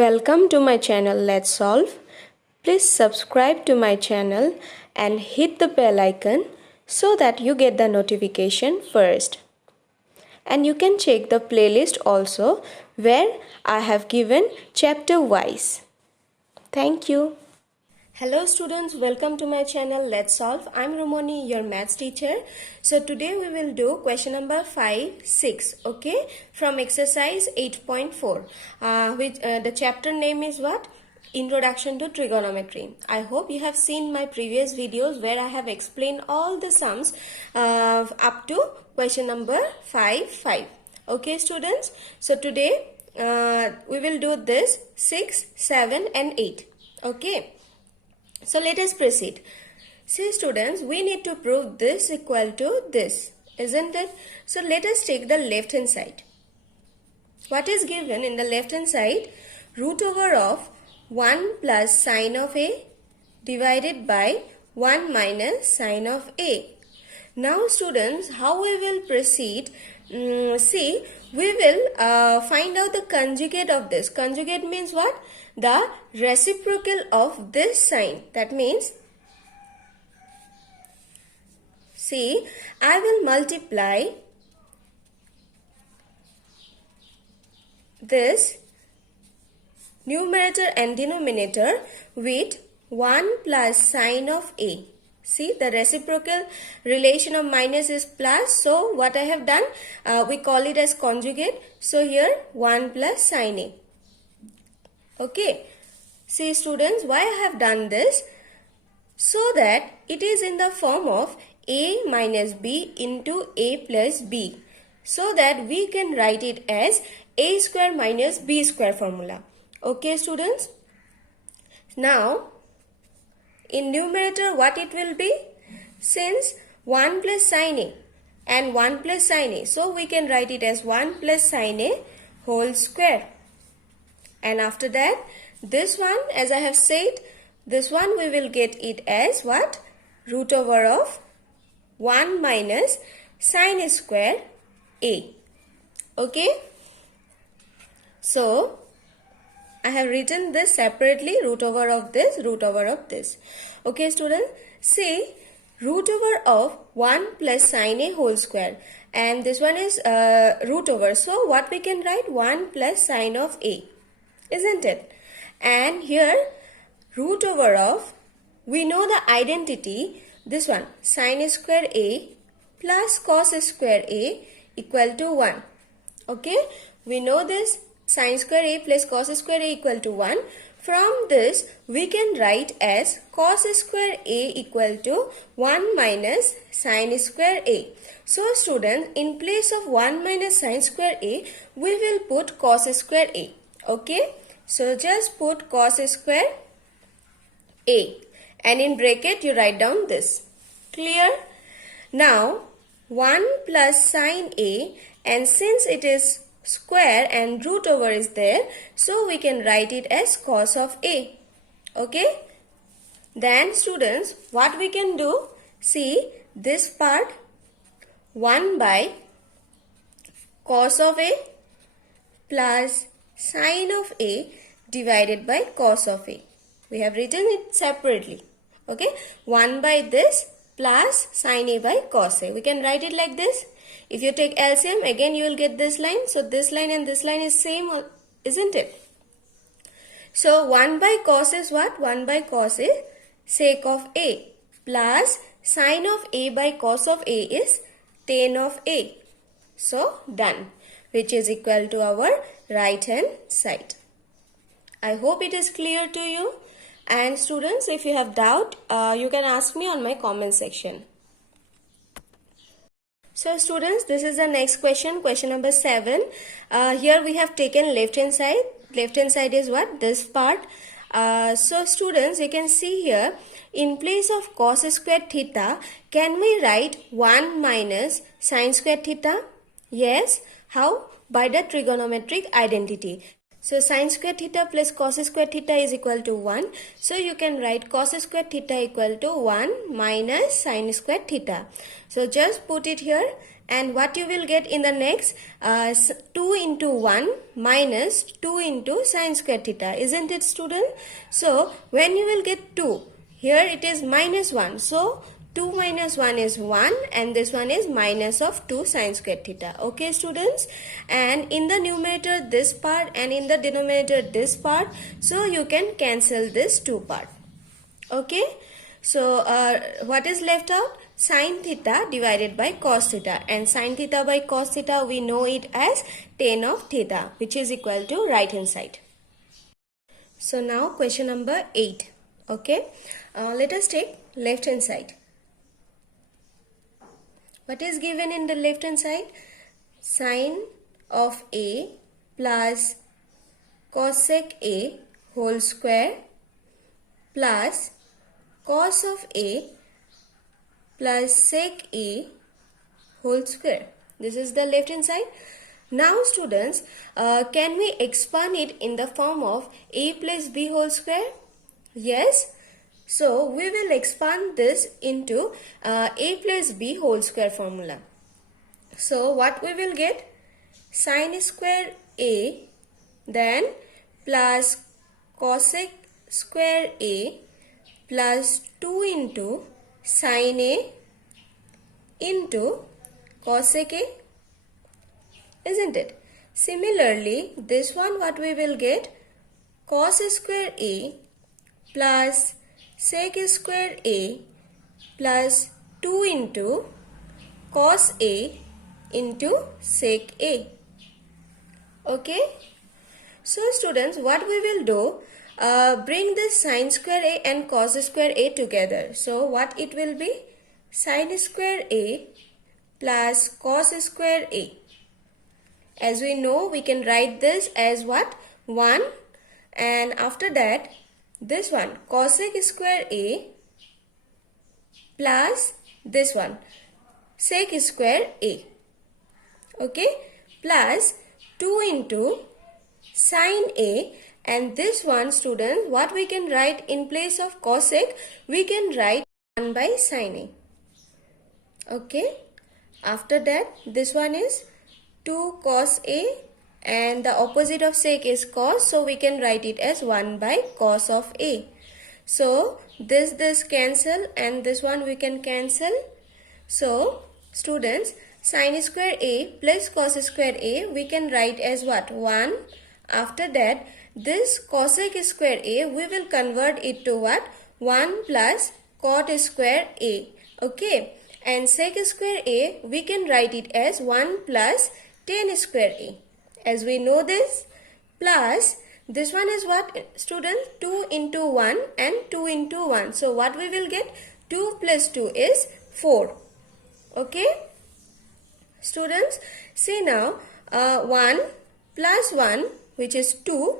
Welcome to my channel Let's Solve. Please subscribe to my channel and hit the bell icon so that you get the notification first. And you can check the playlist also where I have given chapter wise. Thank you. Hello students, welcome to my channel Let's Solve. I'm Romani, your maths teacher. So today we will do question number 5, 6, okay, from exercise 8.4. The chapter name is what? Introduction to Trigonometry. I hope you have seen my previous videos where I have explained all the sums up to question number 5. Okay students, so today we will do this 6, 7 and 8. Okay. So let us proceed. See students, we need to prove this equal to this, isn't it? So let us take the left hand side. What is given in the left hand side? Root over of 1 plus sine of A divided by 1 minus sine of A. Now students, how we will proceed? See, we will find out the conjugate of this. Conjugate means what? The reciprocal of this sign. That means, see, I will multiply this numerator and denominator with 1 plus sine of A. See, the reciprocal relation of minus is plus. So, what I have done, we call it as conjugate. So, here 1 plus sine A. Okay. See students, why I have done this? So that it is in the form of A minus B into A plus B. So that we can write it as A square minus B square formula. Okay students. Now, in numerator what it will be? Since 1 plus sine A and 1 plus sine A. So we can write it as 1 plus sine A whole square. And after that, this one, as I have said, this one we will get it as what? Root over of 1 minus sine square A. Okay. So, I have written this separately, root over of this, root over of this. Okay, students. See, root over of 1 plus sine A whole square. And this one is root over. So, what we can write? 1 plus sine of A. Isn't it? And here root over of, we know the identity, this one, sine square A plus cos square A equal to 1. Okay, we know this, sine square A plus cos square A equal to 1. From this we can write as cos square A equal to 1 minus sine square A. So students, in place of 1 minus sine square A, we will put cos square A. Okay, so just put cos square A and in bracket you write down this. Clear? Now 1 plus sine A, and since it is square and root over is there, so we can write it as cos of A. Okay? Then students, what we can do? See this part, 1 by cos of A plus sine of A divided by cos of A. We have written it separately. Okay. 1 by this plus sine A by cos A. We can write it like this. If you take LCM, again you will get this line. So this line and this line is same, isn't it? So 1 by cos is what? 1 by cos is sec of A plus sine of A by cos of A is tan of A. So done, which is equal to our right hand side. I hope it is clear to you. And students, if you have doubt, you can ask me on my comment section. So students, this is the next question, question number 7. Here we have taken left hand side. Left hand side is what? This part. So students, you can see here, in place of cos square theta, can we write 1 minus sine square theta? Yes. How? By the trigonometric identity. So sine square theta plus cos square theta is equal to 1. So you can write cos square theta equal to 1 minus sine square theta. So just put it here and what you will get in the next 2 into 1 minus 2 into sine square theta, isn't it, student? So when you will get 2, here it is minus 1, so 2 minus 1 is 1 and this one is minus of 2 sine square theta. Okay, students, and in the numerator this part and in the denominator this part, so you can cancel this 2 part. Okay, so what is left out? Sin theta divided by cos theta, and sin theta by cos theta we know it as tan of theta, which is equal to right hand side. So now question number 8. Okay, let us take left hand side. What is given in the left hand side? Sine of A plus cosec A whole square plus cos of A plus sec A whole square. This is the left hand side. Now students, can we expand it in the form of A plus B whole square? Yes. So we will expand this into A plus B whole square formula. So what we will get? Sine square A then plus cosec square A plus 2 into sine A into cosec A, isn't it? Similarly, this one what we will get? Cos square A plus sec square A plus 2 into cos A into sec A. Okay. So students, what we will do? Bring this sine square A and cos square A together. So what it will be? Sine square A plus cos square A. As we know, we can write this as what? 1, and after that this one cosec square A plus this one sec square A. Okay, plus 2 into sine A, and this one students, what we can write in place of cosec, we can write 1 by sine A. Okay, after that this one is 2 cos A, and the opposite of sec is cos, so we can write it as 1 by cos of A. So this cancel and this one we can cancel. So students, sine square A plus cos square A we can write as what? 1. After that this cosec square A we will convert it to what? 1 plus cot square A. Okay, and sec square A we can write it as 1 plus tan square A. As we know this, plus this one is what, students? 2 into 1 and 2 into 1. So what we will get? 2 plus 2 is 4. Okay, students, see now 1 plus 1, which is 2,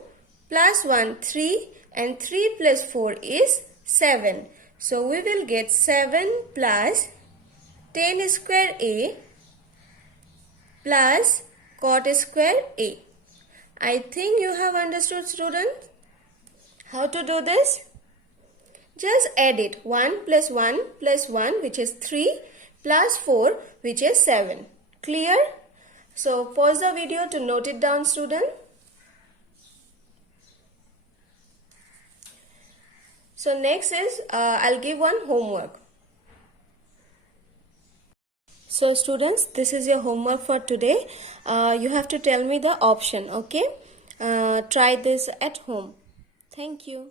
plus 1 3, and 3 plus 4 is 7. So we will get 7 plus tan square A plus cot square A. I think you have understood, students, how to do this. Just add it. 1 plus 1 plus 1, which is 3, plus 4, which is 7. Clear? So pause the video to note it down, student. So next is I'll give one homework. So students, this is your homework for today. You have to tell me the option. Okay, try this at home. Thank you.